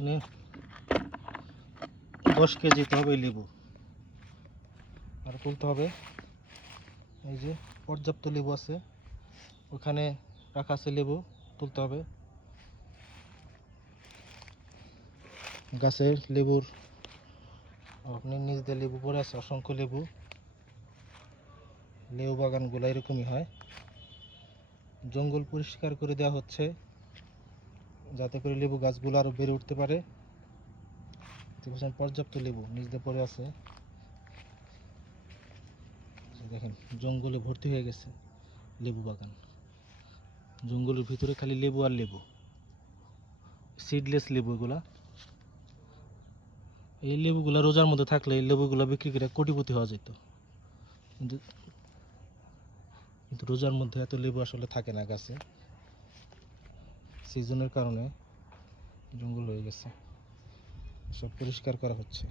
মানে 10 কেজি তো হবে লেবু, আর তুলতে হবে। এই যে পর্যাপ্ত লেবু আছে, ওখানে রাখা আছে লেবু, তুলতে হবে। গাছের লেবুর আপনি নিজ দিয়ে লেবু পড়ে আছে, অসংখ্য লেবু। লেবু বাগানগুলো এরকমই হয়। জঙ্গল পরিষ্কার করে দেওয়া হচ্ছে যাতে করে লেবু গাছগুলো আরো বেড়ে উঠতে পারে। পর্যাপ্ত লেবু নিচ দিয়ে পড়ে আছে, দেখেন জঙ্গলে ভর্তি হয়ে গেছে লেবু বাগান। জঙ্গলের ভিতরে খালি লেবু আর লেবু, সিডলেস লেবু এগুলা। এই লেবুগুলা রোজার মধ্যে থাকলে এই লেবুগুলা বিক্রি করে কোটিপতি হওয়া যেত, কিন্তু কিন্তু রোজার মধ্যে এত লেবু আসলে থাকে না গাছে, সিজনের কারণে জঙ্গল হয়ে গেছে। সব পরিষ্কার করা হচ্ছে।